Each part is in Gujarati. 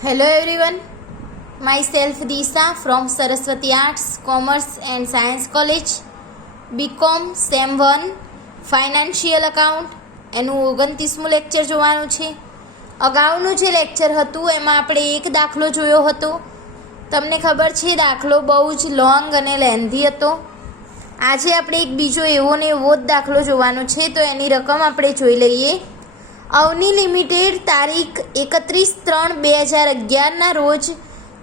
Hello everyone, myself Disha from Saraswati Arts, Commerce and Science College, BCom Sem 1 financial account એનું 29મું લેક્ચર જોવાનું છે. અગાઉનું જે લેક્ચર હતું એમાં આપણે એક દાખલો જોયો હતો. તમને ખબર છે દાખલો બહુ જ લોંગ અને લેન્ધી હતો. આજે આપણે એક બીજો એવો ને એવો જ દાખલો જોવાનો છે, તો એની રકમ આપણે જોઈ લઈએ. અવની લિમિટેડ તારીખ 31/3/2011ના રોજ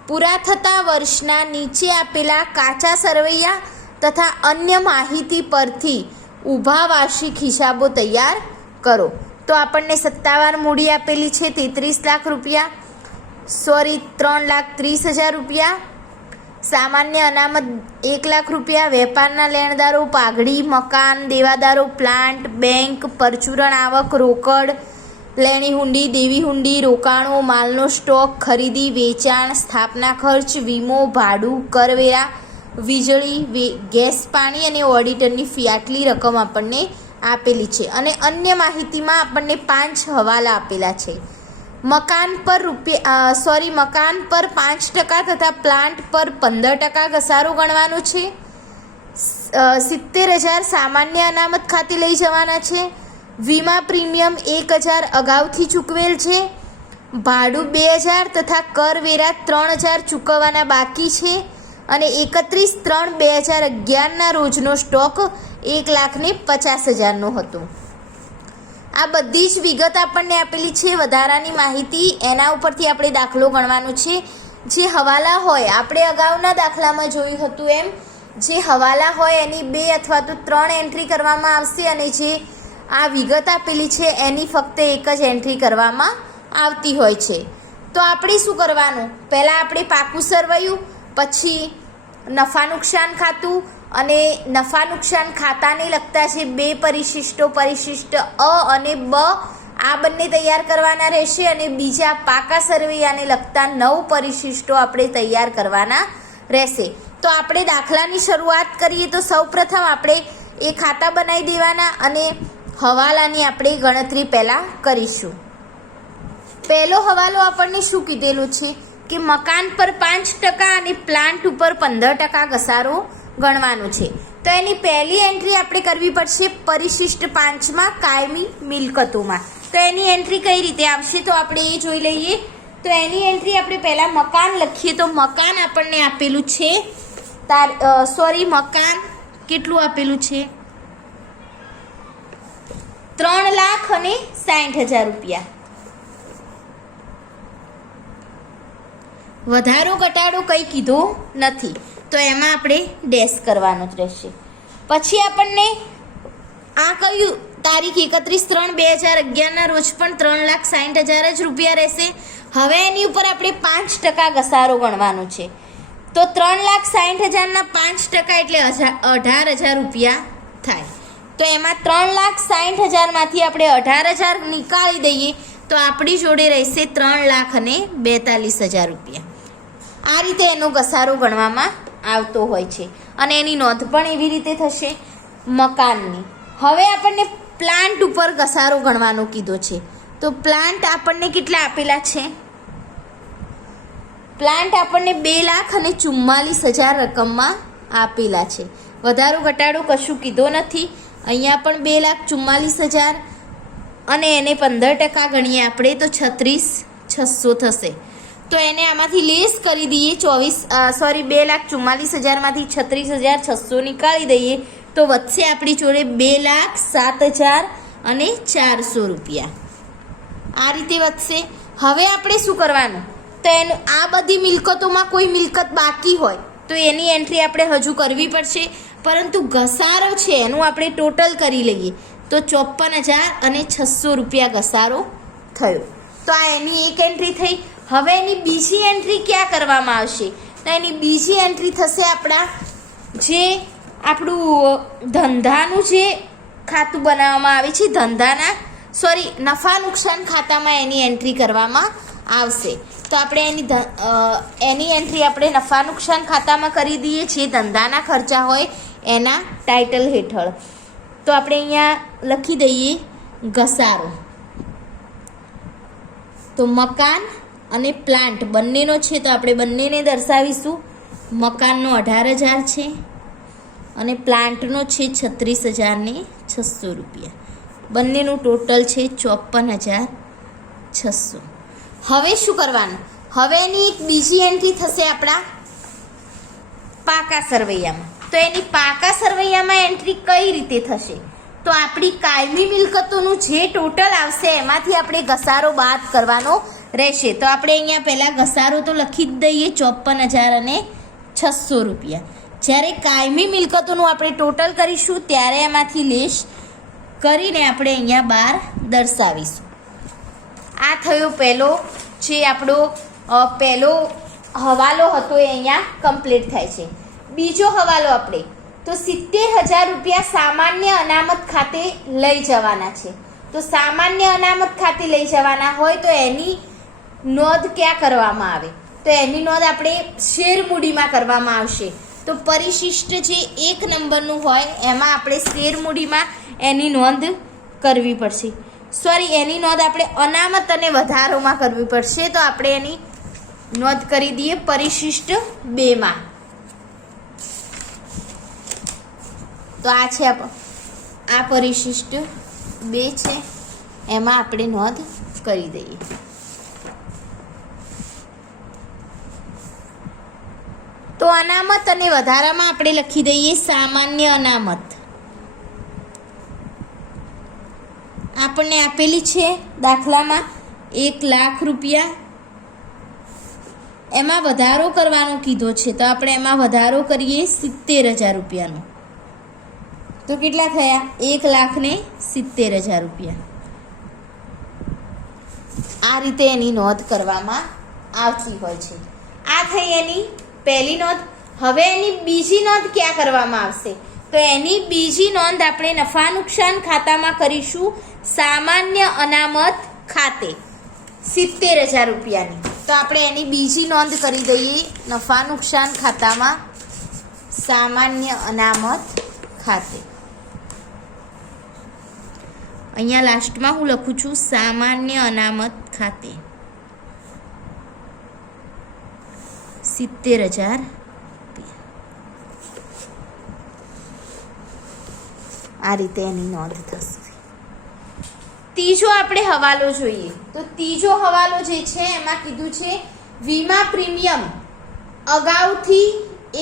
પૂરા થતા વર્ષના નીચે આપેલા કાચા સરવૈયા તથા અન્ય માહિતી પરથી ઊભા વાર્ષિક હિસાબો તૈયાર કરો. તો આપણને સત્તાવાર મૂડી આપેલી છે 33 લાખ રૂપિયા, 3,30,000 રૂપિયા. સામાન્ય અનામત 1 લાખ રૂપિયા. વેપારના લેણદારો પાઘડી, મકાન, દેવાદારો, પ્લાન્ટ, બેંક, પરચુરણ આવક, રોકડ, લેણી હુંડી, દેવી હુંડી, રોકાણો, માલનો સ્ટોક, ખરીદી, વેચાણ, સ્થાપના ખર્ચ, વીમો, ભાડું, કરવેરા, વીજળી, ગેસ, પાણી અને ઓડિટરની ફી. આટલી રકમ આપણને આપેલી છે. અને અન્ય માહિતીમાં આપણને 5 હવાલા આપેલા છે. મકાન પર મકાન પર 5% તથા પ્લાન્ટ પર 15% ઘસારો ગણવાનો છે. 70,000 સામાન્ય અનામત ખાતે લઈ જવાના છે. વીમા પ્રીમિયમ 1,000 અગાઉથી ચૂકવેલ છે. ભાડું 2,000 તથા કરવેરા 3,000 ચૂકવવાના બાકી છે. અને 31/3/2011ના રોજનો સ્ટોક 1,50,000નો હતો. આ બધી જ વિગત આપણને આપેલી છે. વધારાની માહિતી એના ઉપરથી આપણે દાખલો ગણવાનો છે. જે હવાલા હોય, આપણે અગાઉના દાખલામાં જોયું હતું એમ, જે હવાલા હોય એની 2 અથવા તો 3 એન્ટ્રી કરવામાં આવશે અને જે આ વિગત આપેલી છે એની ફક્ત એક જ એન્ટ્રી કરવામાં આવતી હોય છે. તો આપણે શું કરવાનું, પહેલાં આપણે પાકું સરવૈયું, પછી નફા નુકસાન ખાતું અને નફા નુકસાન ખાતાને લગતા છે 2 પરિશિષ્ટો, પરિશિષ્ટ અ અને બ, આ બંને તૈયાર કરવાના રહેશે. અને બીજા પાકા સરવૈયાને લગતા 9 પરિશિષ્ટો આપણે તૈયાર કરવાના રહેશે. તો આપણે દાખલાની શરૂઆત કરીએ તો સૌપ્રથમ આપણે એ ખાતા બનાવી દેવાના અને હવાલાની આપણે ગણતરી પહેલાં કરીશું. પહેલો હવાલો આપણને શું કીધેલું છે કે મકાન પર 5% અને પ્લાન્ટ ઉપર 15% ઘસારો ગણવાનો છે. તો એની પહેલી એન્ટ્રી આપણે કરવી પડશે પરિશિષ્ટ 5માં કાયમી મિલકતોમાં. તો એની એન્ટ્રી કઈ રીતે આવશે તો આપણે એ જોઈ લઈએ. તો એની એન્ટ્રી આપણે પહેલાં મકાન લખીએ. તો મકાન આપણને આપેલું છે મકાન કેટલું આપેલું છે 3,60,000 રૂપિયા. વધારો ઘટાડો કંઈ કીધો નથી, તો એમાં આપણે ડેશ કરવાનો જ રહેશે. પછી આપણને આ કયું તારીખ 31/3/2011ના રોજ પણ 3,60,000 જ રૂપિયા રહેશે. હવે એની ઉપર આપણે 5% ઘસારો ગણવાનો છે. તો 3,60,000ના 5% એટલે 18,000 રૂપિયા થાય. તો એમાં 3,60,000માંથી આપણે 18,000 નીકાળી દઈએ તો આપણી જોડે રહેશે 3,42,000 રૂપિયા. આ રીતે એનો ઘસારો ગણવામાં આવતો હોય છે અને એની નોંધ પણ એવી રીતે થશે મકાનની. હવે આપણને પ્લાન્ટ ઉપર ઘસારો ગણવાનો કીધો છે. તો પ્લાન્ટ આપણને કેટલા આપેલા છે, પ્લાન્ટ આપણને 2,44,000 રકમમાં આપેલા છે. વધારો ઘટાડો કશું કીધો નથી. અહીંયા પણ 2,44,000 અને એને 15% ગણીએ આપણે તો 36,600 થશે. તો એને આમાંથી લેસ કરી દઈએ. 2,44,000માંથી 36,600 નીકાળી દઈએ તો વધશે આપણી જોડે 2,07,400 રૂપિયા. આ રીતે વધશે. હવે આપણે શું કરવાનું, તો એનું આ બધી મિલકતોમાં કોઈ મિલકત બાકી હોય તો એની એન્ટ્રી આપણે હજુ કરવી પડશે. પરંતુ ઘસારો છે એનું આપણે ટોટલ કરી લઈએ તો 54,600 રૂપિયા ઘસારો થયો. તો આ એની એક એન્ટ્રી થઈ. હવે એની બીજી એન્ટ્રી ક્યાં કરવામાં આવશે, તો એની બીજી એન્ટ્રી થશે આપણું ધંધાનું જે ખાતું બનાવવામાં આવે છે, નફા નુકસાન ખાતામાં એની એન્ટ્રી કરવામાં આવશે. તો આપણે એની એન્ટ્રી આપણે નફા નુકસાન ખાતામાં કરી દઈએ. જે ધંધાના ખર્ચા હોય એના ટાઇટલ હેઠળ. તો આપણે અહીંયા લખી દઈએ ઘસારો. તો મકાન અને પ્લાન્ટ બંનેનો છે તો આપણે બંનેને દર્શાવીશું. મકાનનો 18,000 છે અને પ્લાન્ટનો છે 36,600 રૂપિયા. બંનેનું ટોટલ છે 54,600. હવે શું કરવાનું? હવે એની એક બીજી એન્ટ્રી થશે આપણા પાકા સરવૈયામાં. તો એની પાકા સરવૈયામાં એન્ટ્રી કઈ રીતે થશે? તો આપણી કાયમી મિલકતોનું જે ટોટલ આવશે એમાંથી આપણે ઘસારો બાદ કરવાનો રહેશે. તો આપણે અહીંયા પહેલાં ઘસારો તો લખી જ દઈએ 54,600 રૂપિયા. જ્યારે કાયમી મિલકતોનું આપણે ટોટલ કરીશું ત્યારે એમાંથી લેશ કરીને આપણે અહીંયા બહાર દર્શાવીશું. આ થયો પહેલો જે આપણો પહેલો હવાલો હતો એ અહીંયા કમ્પ્લીટ થાય છે. બીજો હવાલો આપણે તો 70,000 રૂપિયા સામાન્ય અનામત ખાતે લઈ જવાના છે. તો સામાન્ય અનામત ખાતે લઈ જવાના હોય તો એની નોંધ ક્યાં કરવામાં આવે? તો એની નોંધ આપણે શેર મૂડીમાં કરવામાં આવશે. તો પરિશિષ્ટ જે 1 નંબરનું હોય એમાં આપણે શેર મૂડીમાં એની નોંધ કરવી પડશે. એની નોંધ આપણે અનામત અને વધારોમાં કરવી પડશે. તો આપણે એની નોંધ કરી દઈએ પરિશિષ્ટ 2માં. તો આ છે આ પરિશિષ્ટ 2 છે, એમાં આપણે નોંધ કરી દઈએ. તો અનામત અને વધારામાં આપણે લખી દઈએ સામાન્ય અનામત. આપણને આપેલી છે દાખલામાં 1,00,000 રૂપિયા. એમાં વધારો કરવાનો કીધો છે તો આપણે એમાં વધારો કરીએ 70,000 રૂપિયાનો. તો કેટલા થયા? 1,70,000 રૂપિયા. આ રીતે એની નોંધ કરવામાં આવતી હોય છે. આ થઈ એની પહેલી નોંધ. હવે એની બીજી નોંધ ક્યાં કરવામાં આવશે? તો એની બીજી નોંધ આપણે નફા નુકસાન ખાતામાં કરીશું, સામાન્ય અનામત ખાતે 70,000 રૂપિયાની. તો આપણે એની બીજી નોંધ કરી દઈએ નફા નુકસાન ખાતામાં સામાન્ય અનામત ખાતે. અહીંયા લાસ્ટમાં હું લખું છું સામાન્ય અનામત ખાતે 70,000 રૂપિયા. આ રીતે એની નોંધ થશે. ત્રીજો આપણે હવાલો જોઈએ. તો ત્રીજો હવાલો જે છે એમાં કીધું છે વીમા પ્રીમિયમ અગાઉથી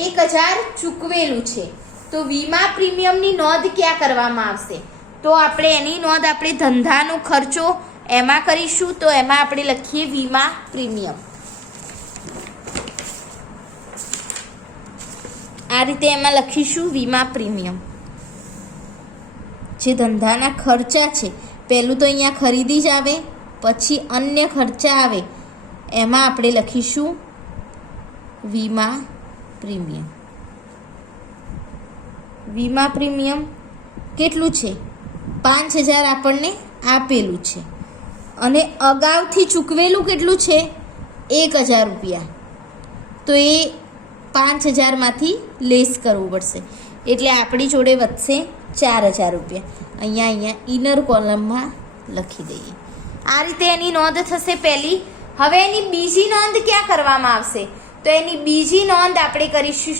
1,000 ચૂકવેલું છે. તો વીમા પ્રીમિયમની નોંધ ક્યાં કરવામાં આવશે? તો આપણે એની નોંધ આપણે ધંધાનો ખર્ચો એમાં કરીશું. તો એમાં આપણે લખીએ વીમા પ્રીમિયમ. આ રીતે એમાં લખીશું વીમા પ્રીમિયમ. જે ધંધાના ખર્ચા છે, પહેલું તો અહીંયા ખરીદી જ આવે, પછી અન્ય ખર્ચા આવે, એમાં આપણે લખીશું વીમા પ્રીમિયમ. વીમા પ્રીમિયમ કેટલું છે? 5,000 આપણને આપેલું છે અને અગાઉથી ચૂકવેલું કેટલું છે? 1,000 રૂપિયા. તો એ 5,000માંથી લેસ કરવું પડશે એટલે આપણી જોડે વધશે 4,000 રૂપિયા. અહીંયા ઇનર કોલમમાં લખી દઈએ. આ રીતે એની નોંધ થશે પહેલી. હવે એની બીજી નોંધ ક્યાં કરવામાં આવશે? તો એની બીજી નોંધ આપણે કરીશું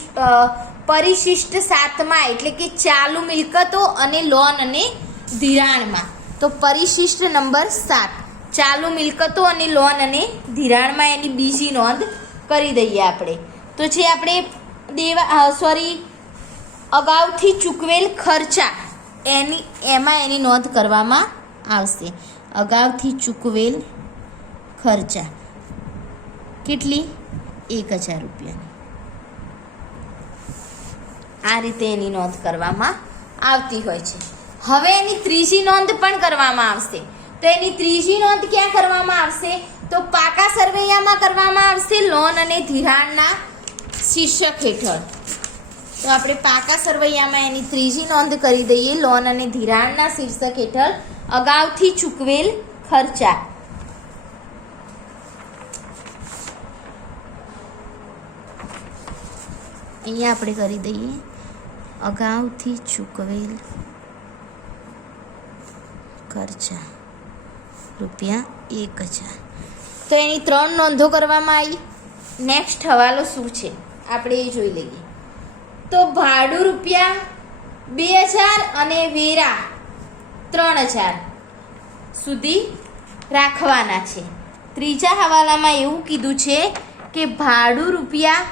પરિશિષ્ટ 7માં, એટલે કે ચાલુ મિલકતો અને લોન અને ધિરાણમાં. તો પરિશિષ્ટ નંબર 7 ચાલુ મિલકતો અને લોન અને ધિરાણમાં એની બીજી નોંધ કરી દઈએ આપણે. તો જે આપણે અગાઉથી ચૂકવેલ ખર્ચા એમાં એની નોંધ કરવામાં આવશે. અગાઉથી ચૂકવેલ ખર્ચા કેટલી? 1,000 રૂપિયાની. આ રીતે એની નોંધ કરવામાં આવતી હોય છે. હવે એની ત્રીજી નોંધ પણ કરવામાં આવશે. તો એની ત્રીજી નોંધ ક્યાં કરવામાં આવશે? તો પાકા સરવૈયામાં કરવામાં આવશે, લોન અને ધિરાણના શીર્ષક હેઠળ. તો આપણે પાકા સરવૈયામાં એની ત્રીજી નોંધ કરી દઈએ લોન અને ધિરાણના શીર્ષક હેઠળ અગાઉથી ચૂકવેલ ખર્ચા. અહીંયા આપણે કરી દઈએ અગાઉથી ચૂકવેલ ખર્ચા ₹1,000. તો એની 3 નોંધો કરવામાં આવી. નેક્સ્ટ હવાલો શું છે આપણે એ જોઈ લઈએ. તો ભાડું રૂપિયા 2000 અને વેરા 3000 સુધી રાખવાના છે. ત્રીજા હવાલામાં એવું કીધું છે કે ભાડું રૂપિયા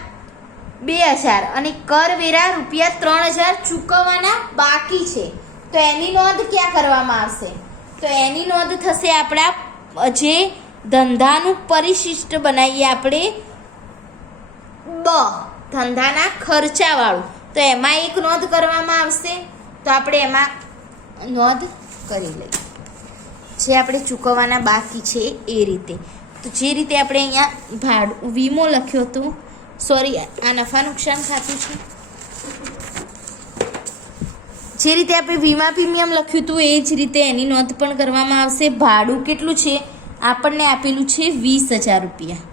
2000 અને કરવેરા રૂપિયા 3000 ચૂકવવાના બાકી છે. તો એની નોંધ ક્યાં કરવામાં આવશે? તો એની નોંધ થશે આપણા જે ધંધાનું પરિશિષ્ટ બનાવીએ આપણે ધંધાના ખર્ચાવાળું, તો એમાં એક નોંધ કરવામાં આવશે. તો આપણે એમાં નોંધ કરી લઈએ જે આપણે ચૂકવવાના બાકી છે એ રીતે. તો જે રીતે આપણે અહીંયા ભાડું વીમો લખ્યો હતો, સોરી આ નફા નુકસાન ખાતું છે, જે રીતે આપણે વીમા પ્રીમિયમ લખ્યું હતું એ જ રીતે એની નોંધ પણ કરવામાં આવશે. ભાડું કેટલું છે? આપણને આપેલું છે 20,000 રૂપિયા.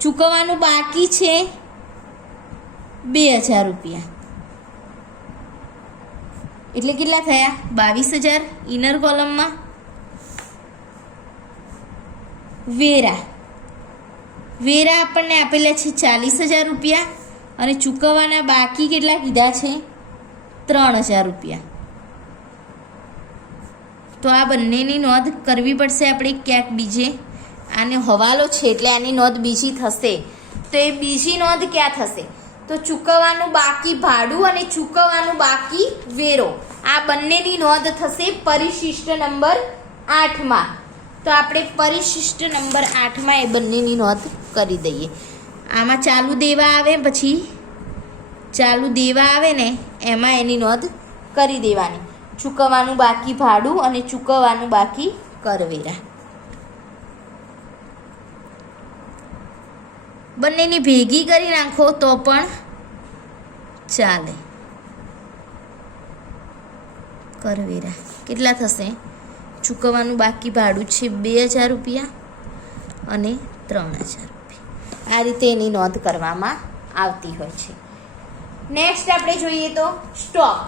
ચૂકવવાનું બાકી છે 2,000 રૂપિયા, એટલે કેટલા થયા? 22,000. ઇનર કોલમમાં વેરા આપણને આપેલા છે 40,000 રૂપિયા અને ચૂકવવાના બાકી કેટલા કીધા છે? 3,000 રૂપિયા. તો આ બંનેની નોંધ કરવી પડશે આપણે ક્યાંક બીજે. આને હવાલો છે એટલે આની નોંધ બીજી થશે. તો એ બીજી નોંધ ક્યાં થશે? તો ચૂકવવાનું બાકી ભાડું અને ચૂકવવાનું બાકી વેરો, આ બંનેની નોંધ થશે પરિશિષ્ટ નંબર 8માં. તો આપણે પરિશિષ્ટ નંબર 8માં એ બંનેની નોંધ કરી દઈએ. આમાં ચાલુ દેવા આવે, પછી ચાલુ દેવા આવે ને એમાં એની નોંધ કરી દેવાની. ચૂકવવાનું બાકી ભાડું અને ચૂકવવાનું બાકી કરવેરા, બંનેની ભેગી કરી નાખો તો પણ ચાલે. કરવેરા કેટલા થશે? ચૂકવવાનું બાકી ભાડું છે 2,000 રૂપિયા અને 3,000 રૂપિયા. આ રીતે એની નોંધ કરવામાં આવતી હોય છે. નેક્સ્ટ આપણે જોઈએ તો સ્ટોક.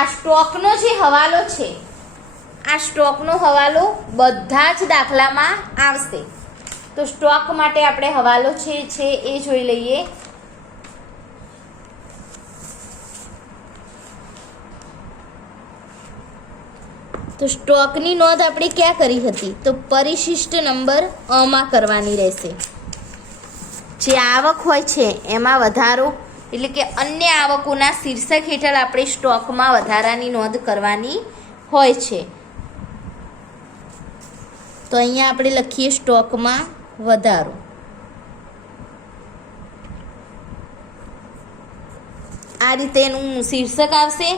આ સ્ટોકનો જે હવાલો છે, આ સ્ટોકનો હવાલો બધા જ દાખલામાં આવશે. તો સ્ટોક માટે આપણે હવાલો છે એ જોઈ લઈએ. તો સ્ટોકની નોંધ આપણે ક્યાં કરી હતી? તો પરિશિષ્ટ નંબર માં કરવાની રહેશે. જે આવક હોય છે એમાં વધારો, એટલે કે અન્ય આવકોના શીર્ષક હેઠળ આપણે સ્ટોકમાં વધારાની નોંધ કરવાની હોય છે. તો અહીંયા આપણે લખીએ સ્ટોકમાં વધારો. આ રીતે એનું શીર્ષક આવશે.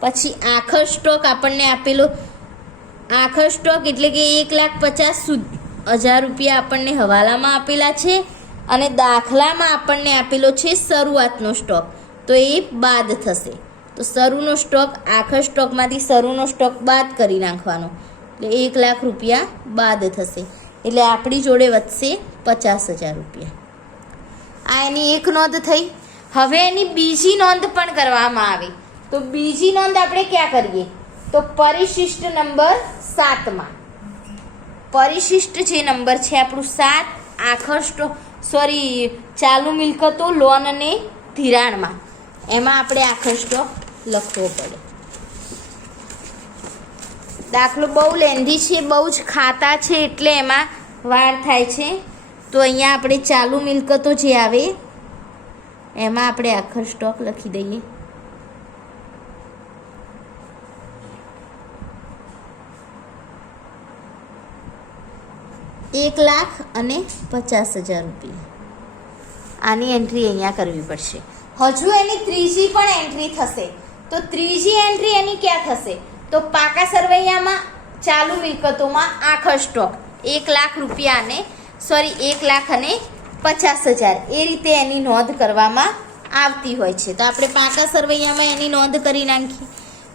પછી આખર સ્ટોક આપણને આપેલો, આખર સ્ટોક એટલે કે 1,50,000 રૂપિયા આપણને હવાલામાં આપેલા છે અને દાખલામાં આપણને આપેલો છે શરૂઆતનો સ્ટોક, તો એ બાદ થશે. તો શરૂનો સ્ટોક, આખર સ્ટોકમાંથી શરૂનો સ્ટોક બાદ કરી નાખવાનો, એટલે 1,00,000 રૂપિયા બાદ થશે. એટલે આપણી જોડે વધશે 50,000 રૂપિયા. આ એની એક નોંધ થઈ. હવે એની બીજી નોંધ પણ કરવામાં આવે. તો બીજી નોંધ આપણે ક્યાં કરીએ? તો પરિશિષ્ટ નંબર 7માં. પરિશિષ્ટ જે નંબર છે આપણું 7, આખર સ્ટોક, સોરી ચાલુ મિલકતો, લોન અને ધિરાણમાં, એમાં આપણે આખર સ્ટોક લખવો પડે. દાખલો બહુ લેન્ધી છે, બહુ જ ખાતા છે એટલે એમાં વાર થાય છે. તો અહીંયા આપણે ચાલુ મિલકતો જે આવે એમાં આપણે આખર સ્ટોક લખી દઈએ. ₹1,50,000 રૂપિયા. આની એન્ટ્રી અહીંયા કરવી પડશે. હજુ એની ત્રીજી પણ એન્ટ્રી થશે. તો ત્રીજી એન્ટ્રી એની ક્યાં થશે? તો પાકા સરવૈયામાં ચાલુ મિલકતોમાં આખર સ્ટોક 1,00,000 રૂપિયા અને 1,50,000 એ રીતે એની નોંધ કરવામાં આવતી હોય છે. તો આપણે પાકા સરવૈયામાં એની નોંધ કરી નાખીએ.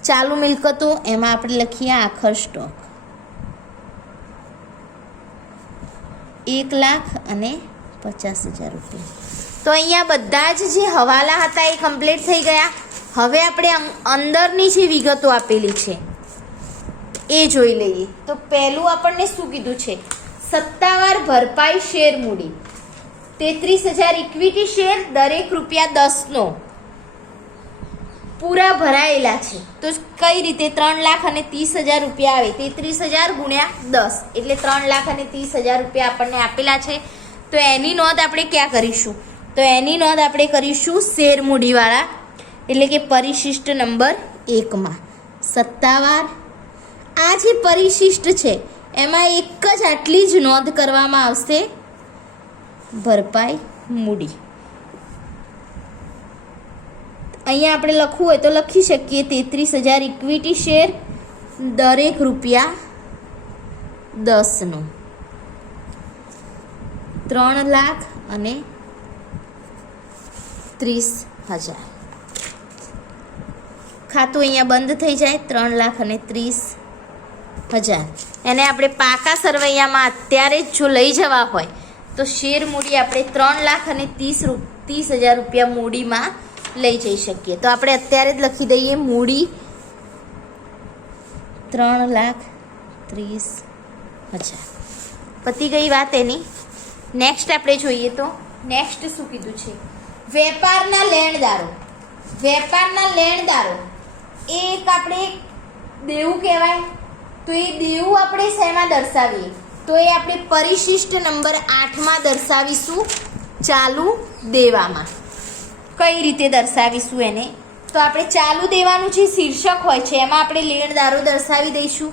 ચાલુ મિલકતો એમાં આપણે લખીએ આખર સ્ટોક 1,50,000 રૂપિયા. તો અહીંયા બધા જ જે હવાલા હતા એ કમ્પ્લીટ થઈ ગયા. હવે આપણે અંદરની જે વિગતો આપેલી છે એ જોઈ લઈએ. તો પહેલું આપણને શું કીધું છે? સત્તાવાર ભરપાઈ શેર મૂડી 33,000 ઇક્વિટી શેર, દરેક ₹10નો પૂરા ભરાયેલા છે. તો કઈ રીતે 3,30,000 રૂપિયા આવે? 33,000 ગુણ્યા 10 એટલે 3,30,000 રૂપિયા આપણને આપેલા છે. તો એની નોંધ આપણે ક્યાં કરીશું? તો એની નોંધ આપણે કરીશું શેર મૂડીવાળા એટલે કે પરિશિષ્ટ નંબર 1માં. સત્તાવાર આ જે પરિશિષ્ટ છે એમાં એક જ આટલી જ નોંધ કરવામાં આવશે, ભરપાઈ મૂડી. અહીંયા આપણે લખવું હોય તો લખી શકીએ 33,000 ઇક્વિટી શેર, દરેક ₹10નો 3,30,000. ખાતું અહીંયા બંધ થઈ જાય. 3,30,000 એને આપણે પાકા સરવૈયામાં અત્યારે જ જો લઈ જવા હોય તો શેર મૂડી આપણે 3,30,000 રૂપિયા મૂડીમાં લઈ જઈ શકીએ. તો આપણે અત્યારે જ લખી દઈએ મૂડી 3,30,000. પતી ગઈ વાત એની. નેક્સ્ટ આપણે જોઈએ તો નેક્સ્ટ શું કીધું છે? વેપારના લેણદારો. વેપારના લેણદારો એ એક આપણે દેવું કહેવાય. તો એ દેવું આપણે શેમાં દર્શાવીએ? તો એ આપણે પરિશિષ્ટ નંબર 8માં દર્શાવીશું, ચાલુ દેવામાં. કઈ રીતે દર્શાવીશું એને? તો આપણે ચાલુ દેવાનું જે શીર્ષક હોય છે એમાં આપણે લેણદારો દર્શાવી દઈશું.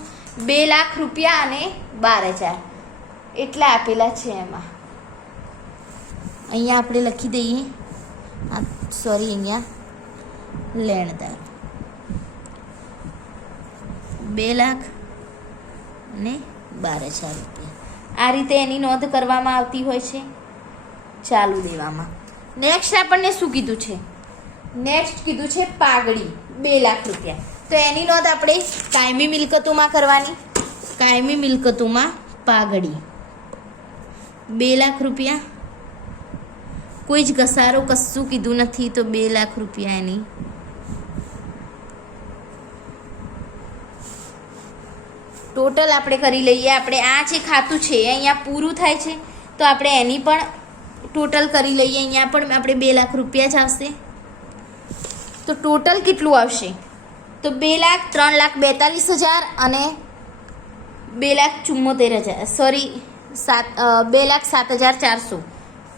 2 લાખ રૂપિયા અને 12,000 એટલા આપેલા છે. એમાં અહીંયા આપણે લખી દઈએ, અહીંયા લેણદાર 2 લાખ અને 12,000 રૂપિયા. આ રીતે એની નોંધ કરવામાં આવતી હોય છે ચાલુ દેવામાં. નેક્સ્ટ આપણને શું કીધું છે? નેક્સ્ટ કીધું છે પાઘડી 2 લાખ રૂપિયા. તો એની નોંધ આપણે કાયમી મિલકતોમાં કરવાની. કાયમી મિલકતોમાં પાઘડી 2 લાખ રૂપિયા. કોઈ જ ઘસારો કશું કીધું નથી, તો 2 લાખ રૂપિયા એની ટોટલ આપણે કરી લઈએ. આપણે આ જે ખાતું છે અહીંયા પૂરું થાય છે તો આપણે એની પણ ટોટલ કરી લઈએ. અહીંયા પણ આપણે 2 લાખ રૂપિયા જ આવશે. તો ટોટલ કેટલું આવશે? તો 2,03,42,000 અને 2,07,400.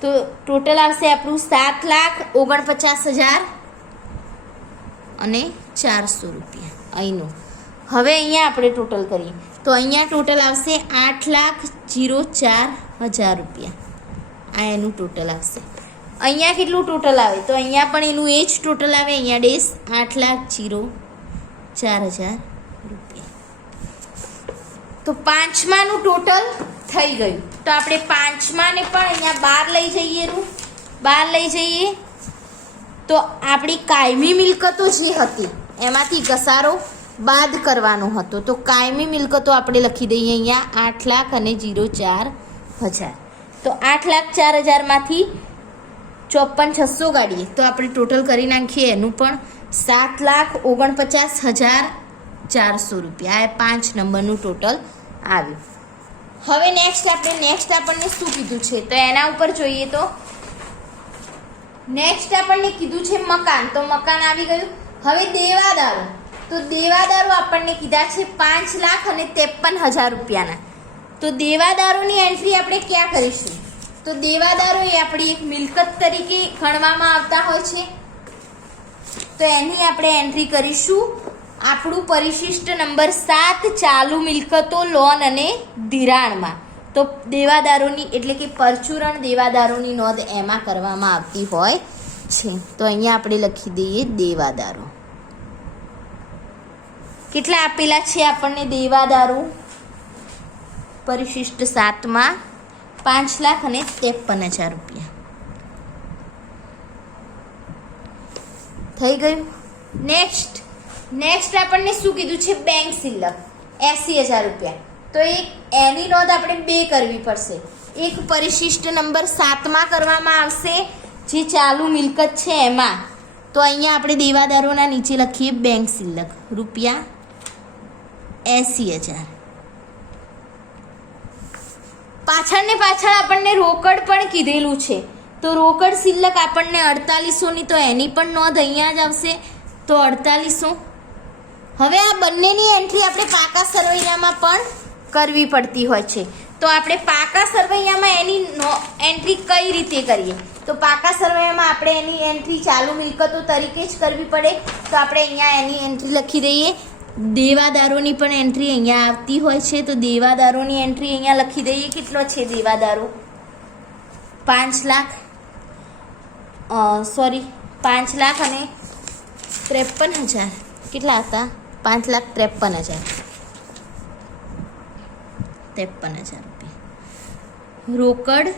તો ટોટલ આવશે આપણું 7,49,000 અને 400 રૂપિયા અહીંનું. હવે અહીંયા આપણે ટોટલ કરીએ તો અહીંયા ટોટલ આવશે 8,04,000 રૂપિયા. આ એનું ટોટલ આવશે. અહીંયા કેટલું ટોટલ આવે? તો અહીંયા પણ એનું એ જ ટોટલ આવે. અહીંયા ડેશ 8,04,000 રૂપિયા. તો પાંચમાનું ટોટલ થઈ ગયું. તો આપણે પાંચમાને પણ અહીંયા 12 લઈ જઈએ. તો આપણી કાયમી મિલકતો જે હતી એમાંથી ઘસારો બાદ કરવાનો હતો. તો કાયમી મિલકતો આપણે લખી દઈએ અહીંયા 8,04,000. તો 8,04,000માંથી 54,600 કાઢીએ તો આપણે ટોટલ કરી નાખીએ એનું પણ 7,49,400 રૂપિયા. આ 5 નંબરનું ટોટલ આવ્યું. હવે નેક્સ્ટ આપણને શું કીધું છે? તો એના ઉપર જોઈએ તો નેક્સ્ટ આપણને કીધું છે મકાન. તો મકાન આવી ગયું. હવે દેવાદારો. તો દેવાદારો આપણને કીધા છે 5,53,000 રૂપિયાના. તો દેવાદારોની એન્ટ્રી આપણે ક્યાં કરીશું? તો દેવાદારો એ આપણી એક મિલકત તરીકે ગણવામાં આવતા હોય છે. તો એની આપણે એન્ટ્રી કરીશું આપણું પરિશિષ્ટ નંબર 7 ચાલુ મિલકતો, લોન અને ધિરાણમાં. તો દેવાદારોની એટલે કે પરચુરણ દેવાદારોની નોંધ એમાં કરવામાં આવતી હોય છે. તો અહીંયા આપણે લખી દઈએ દેવાદારો. કેટલા આપેલા છે આપણને દેવાદારો? પરિશિષ્ટ 7માં 5,53,000 રૂપિયા થઈ ગયું. નેક્સ્ટ આપણને શું કીધું છે? બેંક શિલ્લક 80,000 રૂપિયા. તો એની નોંધ આપણે 2 કરવી પડશે. એક પરિશિષ્ટ નંબર 7માં કરવામાં આવશે જે ચાલુ મિલકત છે એમાં. તો અહીંયા આપણે દેવાદારોના નીચે લખીએ બેંક શિલ્લક રૂપિયા 80,000. પાછળ ને પાછળ આપણને રોકડ પણ કીધેલું છે, તો રોકડ શિલ્લક આપણને 4800ની, તો એની પણ નોંધ અહીંયા જ આવશે, તો 4800. હવે આ બંનેની એન્ટ્રી આપણે પાકા સરવૈયામાં પણ કરવી પડતી હોય છે, તો આપણે પાકા સરવૈયામાં એની એન્ટ્રી કઈ રીતે કરીએ? તો પાકા સરવૈયામાં આપણે એની એન્ટ્રી ચાલુ મિલકતો તરીકે જ કરવી પડે, તો આપણે અહીંયા એની એન્ટ્રી લખી દઈએ. દેવાદારોની પણ એન્ટ્રી અહીંયા આવતી હોય છે, તો દેવાદારોની એન્ટ્રી અહીંયા લખી દઈએ. કેટલો છે દેવાદારો? 5,53,000. કેટલા હતા? 5,53,000 રૂપિયા. રોકડ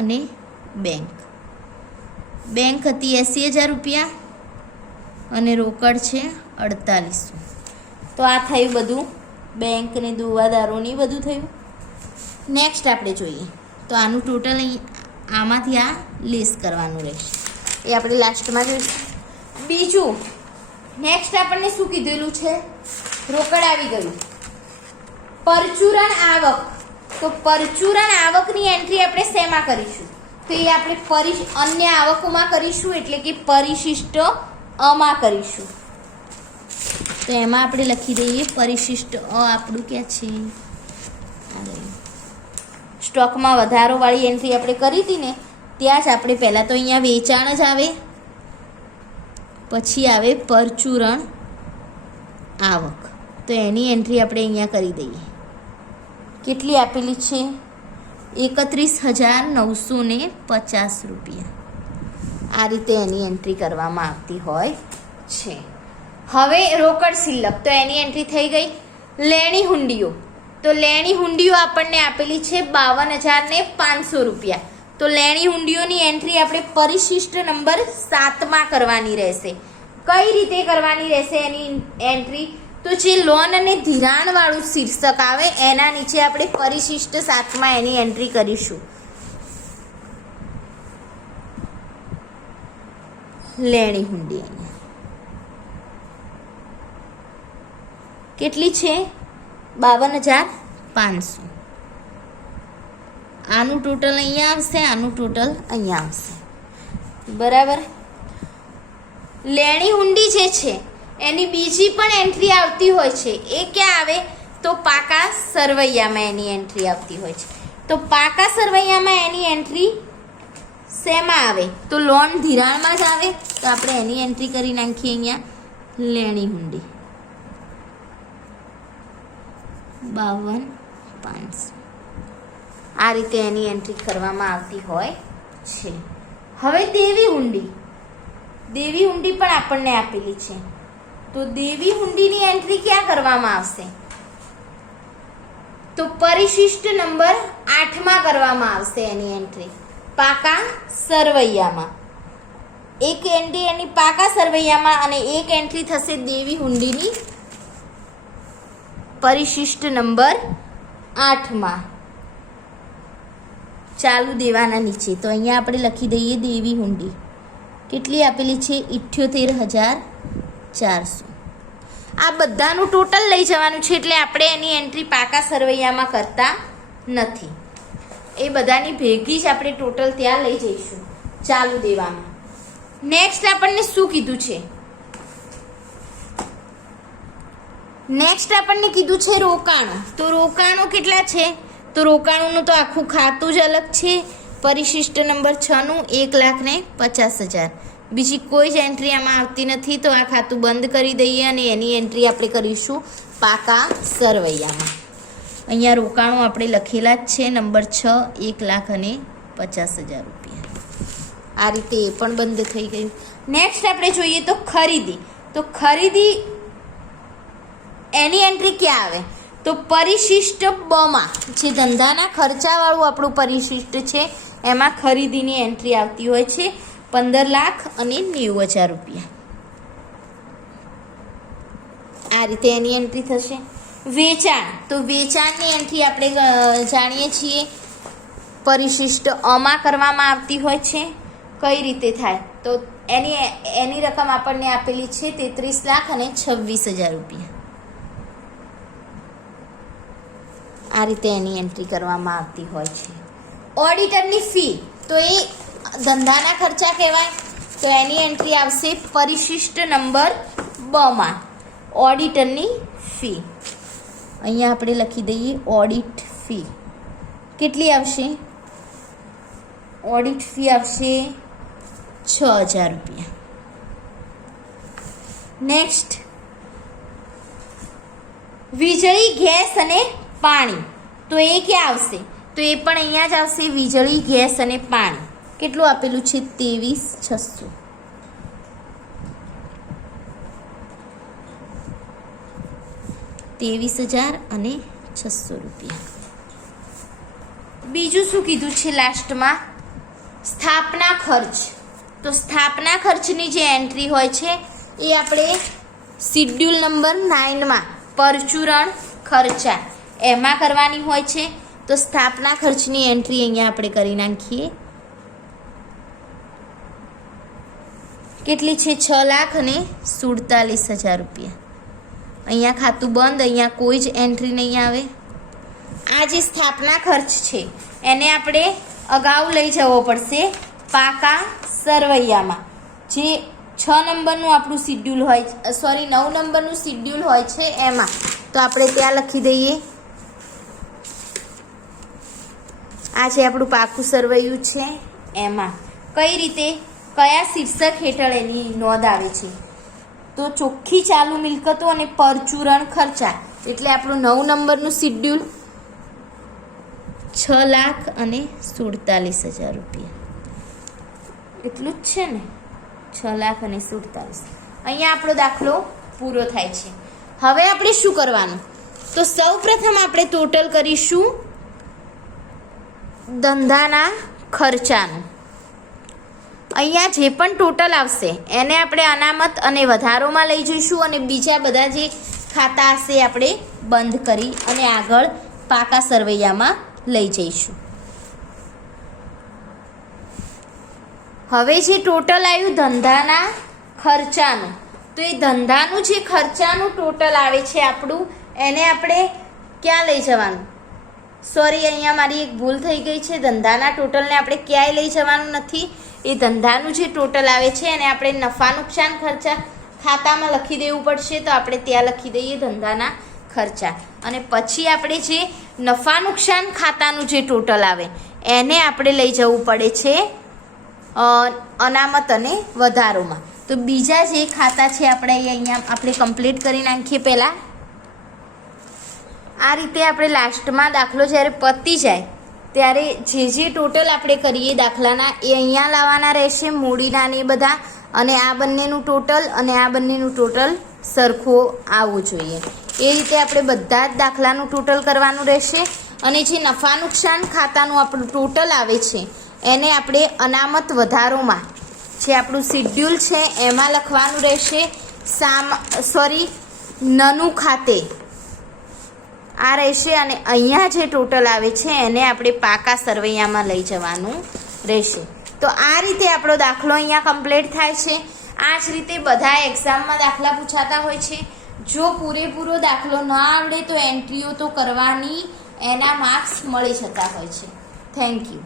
અને બેંક હતી 80,000 રૂપિયા અને રોકડ છે 4800. તો આ થયું બધું બેંક ને દેવાદારોની બધું થયું. નેક્સ્ટ આપણે જોઈએ તો આનું ટોટલ આમાંથી આ લેસ કરવાનું રહેશે, એ આપણે લાસ્ટમાં જોઈશું. બીજું નેક્સ્ટ આપણને શું કીધેલું છે? રોકડ આવી ગયું. પરચુરણ આવક, તો પરચુરણ આવકની એન્ટ્રી આપણે શેમાં કરીશું? તો એ આપણે અન્ય આવકોમાં કરીશું, એટલે કે પરિશિષ્ટ અમાં કરીશું. તો એમાં આપણે લખી દઈએ પરિશિષ્ટ અ. આપણું ક્યાં છે? સ્ટોકમાં વધારોવાળી એન્ટ્રી આપણે કરી હતી ને, ત્યાં જ આપણે પહેલાં તો અહીંયા વેચાણ જ આવે, પછી આવે પરચુરણ આવક, તો એની એન્ટ્રી આપણે અહીંયા કરી દઈએ. કેટલી આપેલી છે? 31,950 રૂપિયા. આ રીતે એની એન્ટ્રી કરવામાં આવતી હોય છે. હવે રોકડ શિલ્લક, તો એની એન્ટ્રી થઈ ગઈ. લેણી હુંડીઓ, તો લેણી હુંડીઓ આપણને આપેલી છે 52,500 રૂપિયા. તો લેણી હુંડીઓની એન્ટ્રી આપણે પરિશિષ્ટ નંબર 7માં કરવાની રહેશે. કઈ રીતે કરવાની રહેશે એની એન્ટ્રી? તો જે લોન અને ધિરાણવાળું શીર્ષક આવે એના નીચે આપણે પરિશિષ્ટ 7માં એની એન્ટ્રી કરીશું. લેણી હુંડી અહીંયા કેટલી છે? 52,500. આનું ટોટલ અહીંયા આવશે, આનું ટોટલ અહીંયા આવશે. બરાબર. લેણી હુંડી જે છે એની બીજી પણ એન્ટ્રી આવતી હોય છે. એ ક્યાં આવે? તો પાકા સરવૈયામાં એની એન્ટ્રી આવતી હોય છે. તો પાકા સરવૈયામાં એની એન્ટ્રી શેમાં આવે? તો લોન ધિરાણમાં જ આવે, તો આપણે એની એન્ટ્રી કરી નાખીએ અહીંયા લેણી હુંડી 52,500. આ રીતે એની એન્ટ્રી કરવામાં આવતી હોય છે. હવે દેવી હુંડી, દેવી હુંડી પણ આપણને આપેલી છે, તો દેવી હુંડીની એન્ટ્રી ક્યાં કરવામાં આવશે? તો પરિશિષ્ટ નંબર 8માં કરવામાં આવશે એની એન્ટ્રી, પાકા સરવૈયામાં. એક એન્ટ્રી એની પાકા સરવૈયામાં અને એક એન્ટ્રી થશે દેવી હુંડીની પરિશિષ્ટ નંબર 8માં ચાલુ દેવાના નીચે. તો અહીંયા આપણે લખી દઈએ દેવી હુંડી. કેટલી આપેલી છે? 78,400. આ બધાનું ટોટલ લઈ જવાનું છે, એટલે આપણે એની એન્ટ્રી પાકા સરવૈયામાં કરતા નથી. એ બધાની ભેગી જ આપણે ટોટલ ત્યાં લઈ જઈશું ચાલુ દેવામાં. નેક્સ્ટ આપણને શું કીધું છે? નેક્સ્ટ આપણને કીધું છે રોકાણો. તો રોકાણો કેટલા છે? તો રોકાણોનું તો આખું ખાતું જ અલગ છે. પરિશિષ્ટ નંબર 6નું 1,50,000. બીજી કોઈ જ એન્ટ્રી આમાં આવતી નથી, તો આ ખાતું બંધ કરી દઈએ અને એની એન્ટ્રી આપણે કરીશું પાકા સરવૈયામાં. અહીંયા રોકાણો આપણે લખેલા જ છે, નંબર 6 1,50,000 રૂપિયા. આ રીતે એ પણ બંધ થઈ ગયું. નેક્સ્ટ આપણે જોઈએ તો ખરીદી. તો ખરીદી એની એન્ટ્રી ક્યાં આવે? તો પરિશિષ્ટ બમાં, જે ધંધાના ખર્ચાવાળું આપણું પરિશિષ્ટ છે એમાં ખરીદીની એન્ટ્રી આવતી હોય છે 15,90,000 રૂપિયા. આ રીતે એની એન્ટ્રી થશે. વેચાણ, તો વેચાણની એન્ટ્રી આપણે જાણીએ છીએ પરિશિષ્ટ અમાં કરવામાં આવતી હોય છે. કઈ રીતે થાય? તો એની રકમ આપણને આપેલી છે 33,26,000 રૂપિયા. આ રીતે એની એન્ટ્રી કરવામાં આવતી હોય છે. ઓડિટરની ફી તો એ ધંધાના ખર્ચા કહેવાય, તો એની એન્ટ્રી આવશે પરિશિષ્ટ નંબર બમાં ઓડિટરની ફી. અહીંયા આપણે લખી દઈએ ઓડિટ ફી. કેટલી આવશે? ઓડિટ ફી આવશે 6,000 રૂપિયા. નેક્સ્ટ વીજળી, ગેસ અને પાણી, તો એ ક્યાં આવશે? તો એ પણ અહીંયા જ આવશે, વીજળી, ગેસ અને પાણી. કેટલું આપેલું છે? 23,600. ₹23,600. બીજું શું કીધું છે લાસ્ટમાં? સ્થાપના ખર્ચ. તો સ્થાપના ખર્ચની જે એન્ટ્રી હોય છે એ આપણે શિડ્યુલ નંબર 9માં પરચુરણ ખર્ચા એમાં કરવાની હોય છે. તો સ્થાપના ખર્ચની એન્ટ્રી અહીંયા આપણે કરી નાખીએ. કેટલી છે? 6,47,000 રૂપિયા. અહીંયા ખાતું બંધ, અહીંયા કોઈ જ એન્ટ્રી નહીં આવે. આ જે સ્થાપના ખર્ચ છે એને આપણે અગાઉ લઈ જવો પડશે પાકા સરવૈયામાં, જે 6 નંબરનું આપણું શિડ્યુલ હોય, 9 નંબરનું શિડ્યુલ હોય છે એમાં. તો આપણે ત્યાં લખી દઈએ. આ છે આપણું પાકું સરવૈયું છે એમાં. કઈ રીતે, કયા શીર્ષક હેઠળ એની નોંધ આવે છે? તો ચોખ્ખી ચાલુ મિલકતો અને પરચુરણ ખર્ચા, એટલે આપણું 9 નંબરનું શિડ્યુલ 6,47,000 રૂપિયા. એટલું જ છે ને? 6,47,000. અહીંયા આપણો દાખલો પૂરો થાય છે. હવે આપણે શું કરવાનું? તો સૌ પ્રથમ આપણે ટોટલ કરીશું ધંધાના ખર્ચાનું. અહીંયા જે પણ ટોટલ આવશે એને આપણે અનામત અને વધારોમાં લઈ જઈશું, અને બીજા બધા જે ખાતા હશે આપણે બંધ કરી અને આગળ પાકા સરવૈયામાં લઈ જઈશું. હવે જે ટોટલ આવ્યું ધંધાના ખર્ચાનું, તો એ ધંધાનું જે ખર્ચાનું ટોટલ આવે છે આપણું, એને આપણે ક્યાં લઈ જવાનું? સોરી, અહીંયા મારી એક ભૂલ થઈ ગઈ છે. ધંધાના ટોટલને આપણે ક્યાંય લઈ જવાનું નથી. એ ધંધાનું જે ટોટલ આવે છે એને આપણે નફા નુકસાન ખર્ચા ખાતામાં લખી દેવું પડશે. તો આપણે ત્યાં લખી દઈએ ધંધાના ખર્ચા, અને પછી આપણે જે નફા નુકસાન ખાતાનું જે ટોટલ આવે એને આપણે લઈ જવું પડે છે અનામત અને વધારોમાં. તો બીજા જે ખાતા છે આપણે અહીંયા આપણે કમ્પ્લીટ કરી નાખીએ. પહેલાં આ રીતે આપણે લાસ્ટમાં દાખલો જ્યારે પતી જાય ત્યારે જે ટોટલ આપણે કરીએ દાખલાના એ અહીંયા લાવવાના રહેશે, મૂડીના ને બધા, અને આ બંનેનું ટોટલ અને આ બંનેનું ટોટલ સરખું આવવું જોઈએ. એ રીતે આપણે બધા જ દાખલાનું ટોટલ કરવાનું રહેશે. અને જે નફા નુકસાન ખાતાનું આપણું ટોટલ આવે છે એને આપણે અનામત વધારોમાં જે આપણું શિડ્યુલ છે એમાં લખવાનું રહેશે. નનું ખાતે આ રહેશે, અને અહીંયા જે ટોટલ આવે છે એને આપણે પાકા સરવૈયામાં લઈ જવાનું રહેશે. તો આ રીતે આપણો દાખલો અહીંયા કમ્પ્લીટ થાય છે. આ જ રીતે બધા એક્ઝામમાં દાખલા પૂછાતા હોય છે. જો પૂરેપૂરો દાખલો ન આવડે તો એન્ટ્રીઓ તો કરવાની, એના માર્ક્સ મળી જતા હોય છે. Thank you.